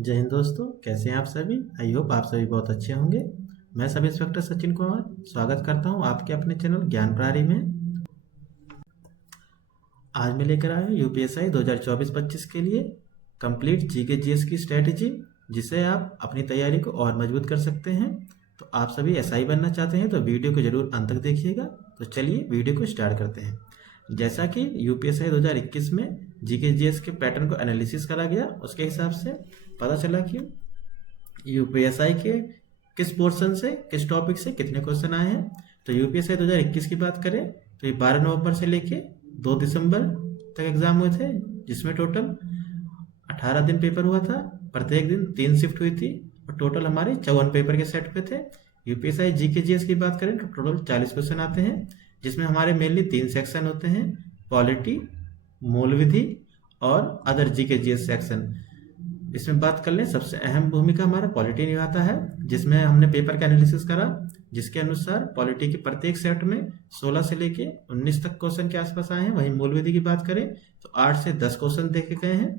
जय हिंद दोस्तों, कैसे हैं आप सभी। आई होप आप सभी बहुत अच्छे होंगे। मैं सब इंस्पेक्टर सचिन कुमार स्वागत करता हूं आपके अपने चैनल ज्ञान प्रहरी में। आज मैं लेकर आया हूं यूपीएसआई 2024-25 के लिए कंप्लीट जीके जीएस की स्ट्रेटेजी, जिसे आप अपनी तैयारी को और मजबूत कर सकते हैं। तो आप सभी एसआई बनना चाहते हैं तो वीडियो को जरूर अंत तक देखिएगा। तो चलिए वीडियो को स्टार्ट करते हैं। जैसा कि यूपीएसआई 2021 में जीके जीएस के पैटर्न को एनालिसिस करा गया, उसके हिसाब से पता चला कि यूपीएसआई के किस पोर्शन से किस टॉपिक से कितने क्वेश्चन आए हैं। तो यूपीएसआई 2021 की बात करें तो ये 12 नवंबर से लेके 2 दिसंबर तक एग्जाम हुए थे, जिसमें टोटल 18 दिन पेपर हुआ था। प्रत्येक दिन 3 शिफ्ट हुई थी और टोटल हमारे 54 पेपर के सेट पे थे। यूपीएसआई जीके जीएस की बात करें तो टोटल 40 क्वेश्चन आते हैं, जिसमें हमारे मेनली 3 सेक्शन होते हैं, पॉलिटी, मूल विधि और अदर जीके जीएस सेक्शन। इसमें बात कर लें, सबसे अहम भूमिका हमारा पॉलिटी निभाता है, जिसमें हमने पेपर का एनालिसिस करा, जिसके अनुसार पॉलिटी के प्रत्येक सेट में 16 से लेके 19 तक क्वेश्चन के आसपास आए हैं। वहीं मूल विधि की बात करें तो 8 से 10 क्वेश्चन देखे गए हैं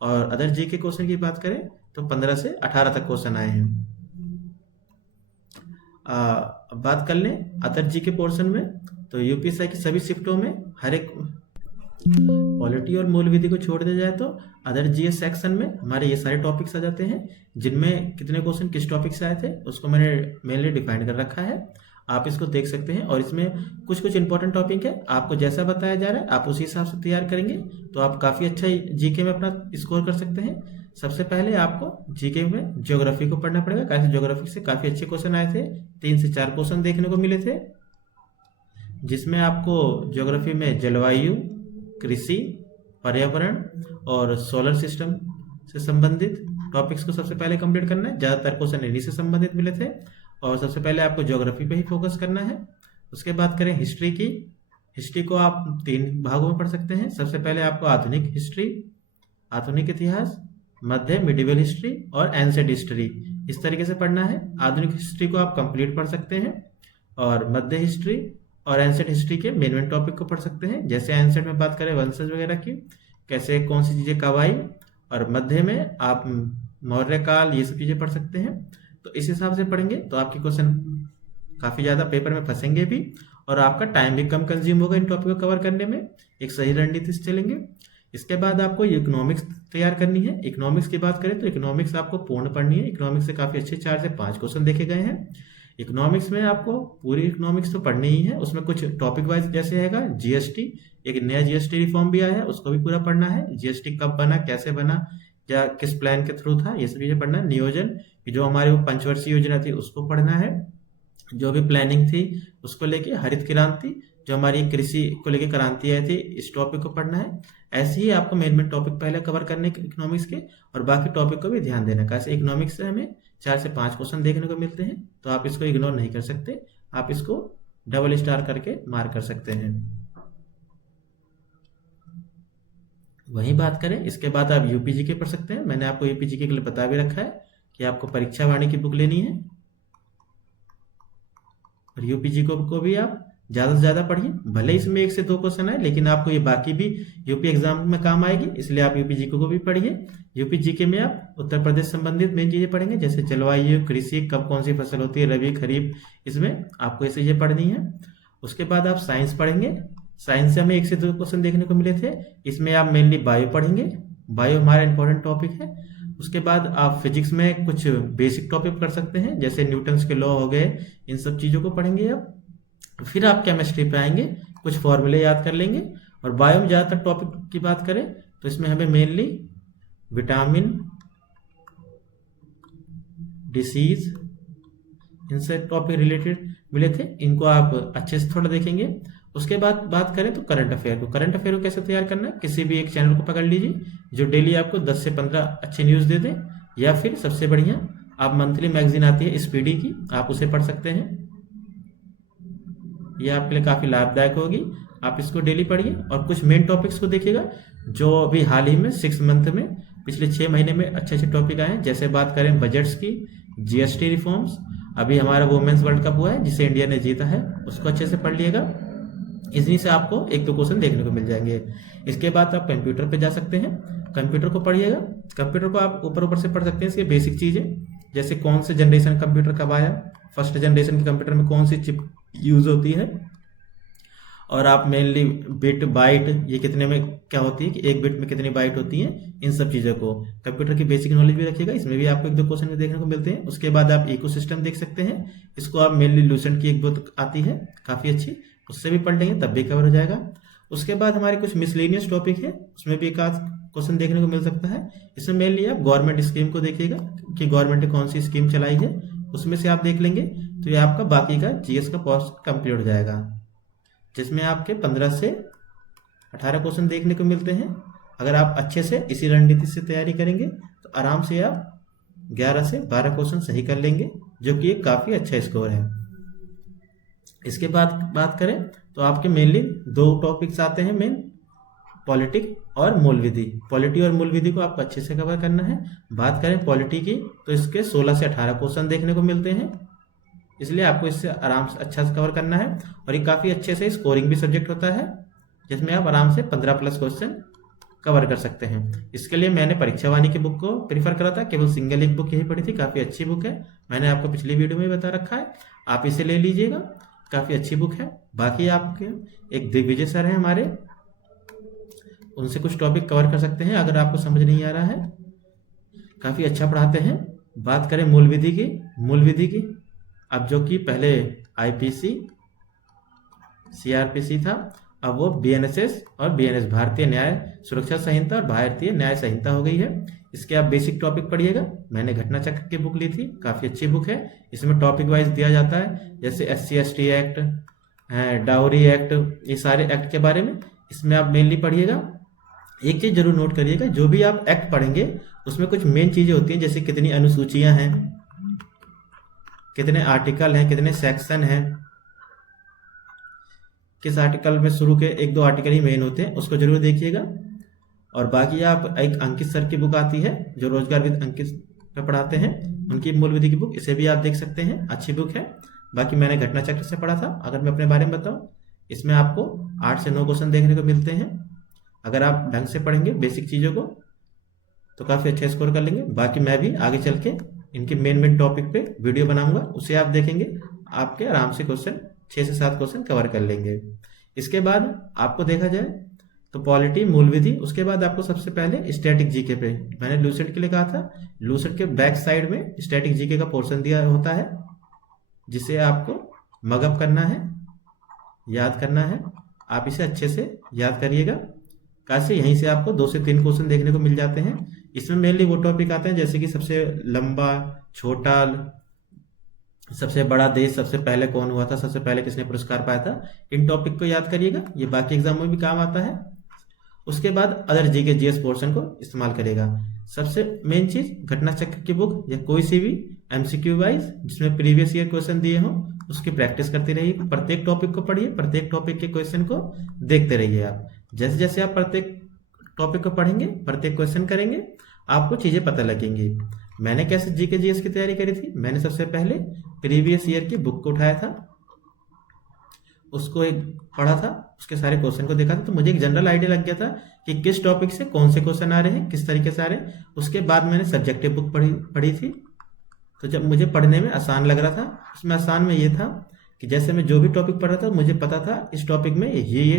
और अदर जीके क्वेश्चन की बात करें तो 15 से 18 तक क्वेश्चन आए हैं। अब बात कर लें अदर जीके पोर्शन में, तो यूपीएसआई की सभी शिफ्टों में हर एक पॉलिटी और मूल विधि को छोड़ दिया जाए तो अदर जीएस सेक्शन में हमारे ये सारे टॉपिक्स आ जाते हैं, जिनमें कितने क्वेश्चन किस टॉपिक से आए थे उसको मैंने मेनली डिफाइन कर रखा है। आप इसको देख सकते हैं और इसमें कुछ कुछ इंपॉर्टेंट टॉपिक है, आपको जैसा बताया जा रहा है आप उसी हिसाब से तैयार करेंगे तो आप काफ़ी अच्छा जीके में अपना स्कोर कर सकते हैं। सबसे पहले आपको जीके में ज्योग्राफी को पढ़ना पड़ेगा, कैसे ज्योग्राफी से काफ़ी अच्छे क्वेश्चन आए थे। 3 से 4 क्वेश्चन देखने को मिले थे, जिसमें आपको ज्योग्राफी में जलवायु, कृषि, पर्यावरण और सोलर सिस्टम से संबंधित टॉपिक्स को सबसे पहले कंप्लीट करना है। ज़्यादातर क्वेश्चन इन्हीं से संबंधित मिले थे और सबसे पहले आपको ज्योग्राफी पे ही फोकस करना है। उसके बाद करें हिस्ट्री की। हिस्ट्री को आप 3 भागों में पढ़ सकते हैं। सबसे पहले आपको आधुनिक हिस्ट्री, आधुनिक इतिहास, मध्य मिडिवल हिस्ट्री और एंशिएंट हिस्ट्री, इस तरीके से पढ़ना है। आधुनिक हिस्ट्री को आप कंप्लीट पढ़ सकते हैं और मध्य हिस्ट्री और एंशिएंट हिस्ट्री के मेन टॉपिक को पढ़ सकते हैं। जैसे एंशिएंट में बात करें वंशज वगैरह की, कैसे कौन सी चीज़ें कब आई, और मध्य में आप मौर्य काल, ये सब चीज़ें पढ़ सकते हैं। तो इस हिसाब से पढ़ेंगे तो आपके क्वेश्चन काफ़ी ज़्यादा पेपर में फंसेंगे भी और आपका टाइम भी कम कंज्यूम होगा इन टॉपिक को कवर करने में। एक सही रणनीति से चलेंगे। इसके बाद आपको इकोनॉमिक्स तैयार करनी है। इकोनॉमिक्स की बात करें तो इकोनॉमिक्स आपको पूर्ण पढ़नी है। इकोनॉमिक्स से काफ़ी अच्छे 4 से 5 क्वेश्चन देखे गए हैं। इकोनॉमिक्स में आपको पूरी इकोनॉमिक्स तो पढ़नी ही है, उसमें कुछ टॉपिक वाइज जैसे हैगा जीएसटी, एक नया जीएसटी रिफॉर्म भी आया है, उसको भी पूरा पढ़ना है। जीएसटी कब बना, कैसे बना, या किस प्लान के थ्रू था, ये सब चीज़ें पढ़ना है। नियोजन की जो हमारी वो पंचवर्षीय योजना थी उसको पढ़ना है। जो भी प्लानिंग थी उसको लेके, हरित क्रांति जो हमारी कृषि को लेके क्रांति आई थी, इस टॉपिक को पढ़ना है। ऐसे ही आपको मेन टॉपिक पहले कवर करने के इकोनॉमिक्स के और बाकी टॉपिक को भी ध्यान देना। कैसे इकोनॉमिक्स से हमें 4 से 5 क्वेश्चन देखने को मिलते हैं, तो आप इसको इग्नोर नहीं कर सकते, आप इसको डबल स्टार करके मार्क कर सकते हैं। वहीं बात करें इसके बाद आप यूपीजी के पढ़ सकते हैं। मैंने आपको यूपीजी के लिए बता भी रखा है कि आपको परीक्षा वाणी की बुक लेनी है और यूपीजी को भी आप ज़्यादा से ज़्यादा पढ़िए। भले इसमें 1 से 2 क्वेश्चन आए, लेकिन आपको ये बाकी भी यूपी एग्जाम में काम आएगी, इसलिए आप यूपी जीके को भी पढ़िए। यूपी जीके में आप उत्तर प्रदेश संबंधित मेन चीज़ें पढ़ेंगे, जैसे जलवायु, कृषि, कब कौन सी फसल होती है, रबी, खरीफ, इसमें आपको ये चीज़ें पढ़नी है। उसके बाद आप साइंस पढ़ेंगे। साइंस से हमें 1 से 2 क्वेश्चन देखने को मिले थे, इसमें आप मेनली बायो पढ़ेंगे। बायो हमारा इंपॉर्टेंट टॉपिक है। उसके बाद आप फिजिक्स में कुछ बेसिक टॉपिक कर सकते हैं, जैसे न्यूटन्स के लॉ हो गए, इन सब चीज़ों को पढ़ेंगे आप। फिर आप केमिस्ट्री पे आएंगे, कुछ फॉर्मूले याद कर लेंगे। और बायो में ज़्यादातर टॉपिक की बात करें तो इसमें हमें मेनली विटामिन, डिसीज, इनसे टॉपिक रिलेटेड मिले थे, इनको आप अच्छे से थोड़ा देखेंगे। उसके बाद बात करें तो करंट अफेयर को कैसे तैयार करना है, किसी भी एक चैनल को पकड़ लीजिए जो डेली आपको 10 से 15 अच्छे न्यूज़ दे दें, या फिर सबसे बढ़िया आप मंथली मैगजीन आती है स्पीडी की, आप उसे पढ़ सकते हैं। ये आपके लिए काफ़ी लाभदायक होगी, आप इसको डेली पढ़िए। और कुछ मेन टॉपिक्स को देखिएगा जो अभी हाल ही में 6 मंथ में, पिछले 6 महीने में अच्छे अच्छे टॉपिक आए हैं। जैसे बात करें बजट्स की, जीएसटी रिफॉर्म्स, अभी हमारा वुमेन्स वर्ल्ड कप हुआ है जिसे इंडिया ने जीता है, उसको अच्छे से पढ़ लिएगा। इसी से आपको 1-2 क्वेश्चन देखने को मिल जाएंगे। इसके बाद आप कंप्यूटर पे जा सकते हैं। कंप्यूटर को पढ़िएगा। कंप्यूटर को आप ऊपर ऊपर से पढ़ सकते हैं, इसके बेसिक चीज़ें जैसे कौन से जनरेशन कंप्यूटर कब आया, फर्स्ट जनरेशन के कंप्यूटर में कौन सी चिप यूज़ होती है, और आप मेनली बिट बाइट ये कितने में क्या होती है कि एक बिट में कितनी बाइट होती है, इन सब चीज़ों को कंप्यूटर की बेसिक नॉलेज भी रखिएगा। इसमें भी आपको 1-2 क्वेश्चन में देखने को मिलते हैं। उसके बाद आप इकोसिस्टम देख सकते हैं, इसको आप मेनली लूसेंट की एक बुक आती है काफ़ी अच्छी, उससे भी पढ़ लेंगे तब भी कवर हो जाएगा। उसके बाद हमारे कुछ मिसलेनियस टॉपिक है, उसमें भी एक आध क्वेश्चन देखने को मिल सकता है। इसमें मेनली आप गवर्नमेंट स्कीम को देखिएगा कि गवर्नमेंट ने कौन सी स्कीम चलाई है, उसमें से आप देख लेंगे तो ये आपका बाकी का जीएस का पोर्शन कंप्लीट हो जाएगा, जिसमें आपके 15 से 18 क्वेश्चन देखने को मिलते हैं। अगर आप अच्छे से इसी रणनीति से तैयारी करेंगे तो आराम से आप 11 से 12 क्वेश्चन सही कर लेंगे, जो कि एक काफ़ी अच्छा स्कोर है। इसके बाद बात करें तो आपके मेनली 2 टॉपिक्स आते हैं मेन, पॉलिटिक और मूल विधि। पॉलिटी और मूल विधि को आपको अच्छे से कवर करना है। बात करें पॉलिटी की तो इसके 16 से 18 क्वेश्चन देखने को मिलते हैं, इसलिए आपको इससे आराम से अच्छा से कवर करना है। और ये काफ़ी अच्छे से स्कोरिंग भी सब्जेक्ट होता है, जिसमें आप आराम से 15+ क्वेश्चन कवर कर सकते हैं। इसके लिए मैंने परीक्षा वाणी की बुक को प्रीफर करा था, केवल सिंगल एक बुक यही पढ़ी थी, काफ़ी अच्छी बुक है, मैंने आपको पिछली वीडियो में बता रखा है, आप इसे ले लीजिएगा, काफ़ी अच्छी बुक है। बाकी आपके एक दिग्विजय सर हैं हमारे, उनसे कुछ टॉपिक कवर कर सकते हैं अगर आपको समझ नहीं आ रहा है, काफ़ी अच्छा पढ़ाते हैं। बात करें मूल विधि की अब जो कि पहले आईपीसी सीआरपीसी था, अब वो बीएनएसएस और बीएनएस भारतीय न्याय सुरक्षा संहिता और भारतीय न्याय संहिता हो गई है। इसके आप बेसिक टॉपिक पढ़िएगा। मैंने घटना चक्र की बुक ली थी, काफ़ी अच्छी बुक है, इसमें टॉपिक वाइज दिया जाता है, जैसे SC/ST एक्ट, डाउरी एक्ट, ये सारे एक्ट के बारे में इसमें आप मेनली पढ़िएगा। एक चीज़ जरूर नोट करिएगा, जो भी आप एक्ट पढ़ेंगे उसमें कुछ मेन चीज़ें होती हैं, जैसे कितनी अनुसूचियां हैं, कितने आर्टिकल हैं, कितने सेक्शन हैं, किस आर्टिकल में शुरू के 1-2 आर्टिकल ही मेन होते हैं, उसको जरूर देखिएगा। और बाकी आप एक अंकित सर की बुक आती है जो रोजगार विद अंकित पे पढ़ाते हैं, उनकी मूल विधि की बुक, इसे भी आप देख सकते हैं, अच्छी बुक है। बाकी मैंने घटना चक्र से पढ़ा था, अगर मैं अपने बारे में बताऊं, इसमें आपको 8 से 9 क्वेश्चन देखने को मिलते हैं। अगर आप ढंग से पढ़ेंगे बेसिक चीज़ों को तो काफ़ी अच्छा स्कोर कर लेंगे। बाकी मैं भी आगे चल के इनके मेन टॉपिक पे वीडियो बनाऊंगा, उसे आप देखेंगे, आपके आराम से क्वेश्चन 6 से 7 क्वेश्चन कवर कर लेंगे। इसके बाद आपको देखा जाए तो पॉलिटी मूल विधि, उसके बाद आपको सबसे पहले स्टैटिक जीके पे, मैंने लूसेंट के लिए कहा था, लूसेंट के बैक साइड में स्टैटिक जीके का पोर्शन दिया होता है, जिसे आपको मगअप करना है, याद करना है। आप इसे अच्छे से याद करिएगा, कैसे यहीं से आपको 2 से 3 क्वेश्चन देखने को मिल जाते हैं। इसमें मेनली वो टॉपिक आते हैं जैसे कि सबसे लंबा, छोटा, सबसे बड़ा देश सबसे पहले कौन हुआ था, सबसे पहले किसने पुरस्कार पाया था, इन टॉपिक को याद करिएगा, ये बाकी एग्जाम में भी काम आता है। उसके बाद अदर जीके जीएस पोर्शन को इस्तेमाल करेगा। सबसे मेन चीज घटना चक्र की बुक या कोई सी भी एमसीक्यू वाइज जिसमें प्रीवियस ईयर क्वेश्चन दिए हों उसकी प्रैक्टिस करते रहिए। प्रत्येक टॉपिक को पढ़िए, प्रत्येक टॉपिक के क्वेश्चन को देखते रहिए। आप जैसे जैसे आप प्रत्येक टॉपिक को पढ़ेंगे, प्रत्येक क्वेश्चन करेंगे, आपको चीजें पता लगेंगी। मैंने कैसे जीके जीएस की तैयारी करी थी, मैंने सबसे पहले प्रीवियस ईयर की बुक को उठाया था, उसको एक पढ़ा था, उसके सारे क्वेश्चन को देखा था, तो मुझे एक जनरल आइडिया लग गया था कि किस टॉपिक से कौन से क्वेश्चन आ रहे हैं, किस तरीके से आ रहे हैं। उसके बाद मैंने सब्जेक्टिव बुक पढ़ी थी, तो जब मुझे पढ़ने में आसान लग रहा था, उसमें आसान में ये था कि जैसे मैं जो भी टॉपिक पढ़ रहा था मुझे पता था इस टॉपिक में ये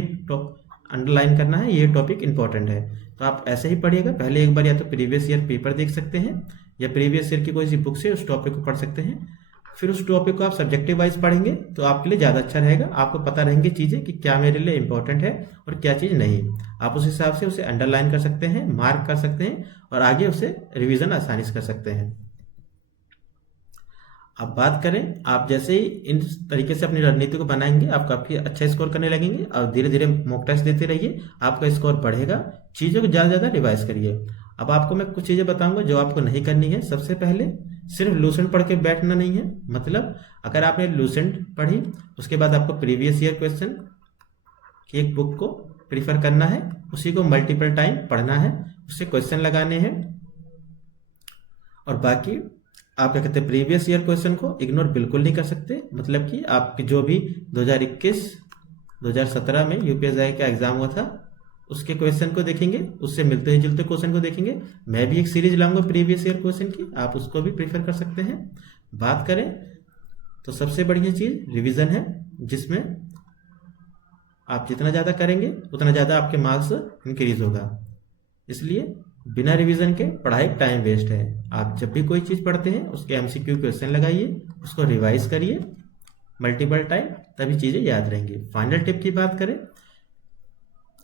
अंडरलाइन करना है, ये टॉपिक इंपॉर्टेंट है। तो आप ऐसे ही पढ़िएगा। पहले एक बार या तो प्रीवियस ईयर पेपर देख सकते हैं या प्रीवियस ईयर की कोई सी बुक से उस टॉपिक को पढ़ सकते हैं, फिर उस टॉपिक को आप सब्जेक्टिव वाइज पढ़ेंगे तो आपके लिए ज़्यादा अच्छा रहेगा। आपको पता रहेंगे चीज़ें कि क्या मेरे लिए इंपॉर्टेंट है और क्या चीज़ नहीं। आप उस हिसाब से उसे अंडरलाइन कर सकते हैं, मार्क कर सकते हैं और आगे उसे रिवीजन आसानी से कर सकते हैं। अब बात करें, आप जैसे ही इन तरीके से अपनी रणनीति को बनाएंगे आप काफ़ी अच्छा स्कोर करने लगेंगे और धीरे धीरे मॉक टेस्ट देते रहिए, आपका स्कोर बढ़ेगा। चीज़ों को ज़्यादा से ज़्यादा रिवाइज करिए। अब आपको मैं कुछ चीज़ें बताऊंगा जो आपको नहीं करनी है। सबसे पहले सिर्फ लूसेंट पढ़ के बैठना नहीं है, मतलब अगर आपने लूसेंट पढ़ी उसके बाद आपको प्रीवियस ईयर क्वेश्चन की एक बुक को प्रीफर करना है, उसी को मल्टीपल टाइम पढ़ना है, उससे क्वेश्चन लगाने हैं। और बाकी आप क्या कहते हैं, प्रीवियस ईयर क्वेश्चन को इग्नोर बिल्कुल नहीं कर सकते। मतलब कि आपकी जो भी 2021-2017 में यूपीएससी का एग्जाम हुआ था उसके क्वेश्चन को देखेंगे, उससे मिलते जुलते क्वेश्चन को देखेंगे। मैं भी एक सीरीज लाऊंगा प्रीवियस ईयर क्वेश्चन की, आप उसको भी प्रीफर कर सकते हैं। बात करें तो सबसे बढ़िया चीज रिवीजन है, जिसमें आप जितना ज़्यादा करेंगे उतना ज़्यादा आपके मार्क्स इंक्रीज होगा। इसलिए बिना रिवीजन के पढ़ाई टाइम वेस्ट है। आप जब भी कोई चीज़ पढ़ते हैं उसके एमसीक्यू क्वेश्चन लगाइए, उसको रिवाइज करिए मल्टीपल टाइम, तभी चीज़ें याद रहेंगी। फाइनल टिप की बात करें,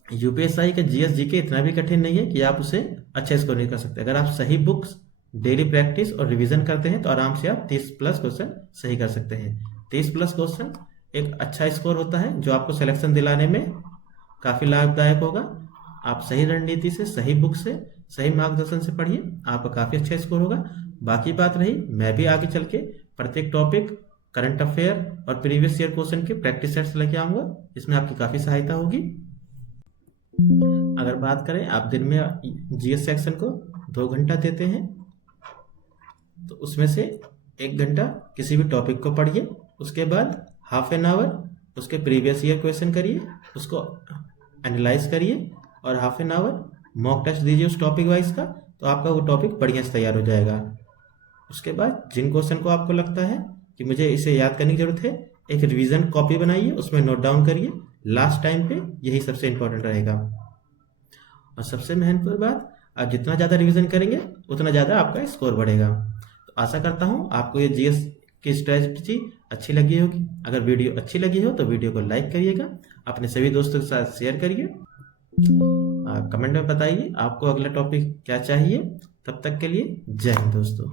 यूपीएसआई का जीएस जीके इतना भी कठिन नहीं है कि आप उसे अच्छा स्कोर नहीं कर सकते। अगर आप सही बुक्स, डेली प्रैक्टिस और रिवीजन करते हैं तो आराम से आप 30+ क्वेश्चन सही कर सकते हैं। 30+ क्वेश्चन एक अच्छा स्कोर होता है जो आपको सिलेक्शन दिलाने में काफ़ी लाभदायक होगा। आप सही रणनीति से, सही बुक से, सही मार्गदर्शन से पढ़िए, आपका काफ़ी अच्छा स्कोर होगा। बाकी बात रही, मैं भी आगे चल के प्रत्येक टॉपिक, करंट अफेयर और प्रीवियस ईयर क्वेश्चन के प्रैक्टिस सेट्स लेके आऊँगा, इसमें आपकी काफ़ी सहायता होगी। अगर बात करें, आप दिन में जीएस सेक्शन को 2 घंटा देते हैं तो उसमें से 1 घंटा किसी भी टॉपिक को पढ़िए, उसके बाद ½ एन आवर उसके प्रीवियस ईयर क्वेश्चन करिए, उसको एनालाइज करिए और ½ एन आवर मॉक टेस्ट दीजिए उस टॉपिक वाइज का, तो आपका वो टॉपिक बढ़िया से तैयार हो जाएगा। उसके बाद जिन क्वेश्चन को आपको लगता है कि मुझे इसे याद करने की जरूरत है, एक रिवीजन कॉपी बनाइए, उसमें नोट डाउन करिए। लास्ट टाइम पे यही सबसे इंपॉर्टेंट रहेगा। और सबसे महत्वपूर्ण बात, आप जितना ज़्यादा रिवीजन करेंगे उतना ज़्यादा आपका स्कोर बढ़ेगा। तो आशा करता हूँ आपको ये जीएस की स्ट्रेटजी अच्छी लगी होगी। अगर वीडियो अच्छी लगी हो तो वीडियो को लाइक करिएगा, अपने सभी दोस्तों के साथ शेयर करिए, कमेंट में बताइए आपको अगला टॉपिक क्या चाहिए। तब तक के लिए जय हिंद दोस्तों।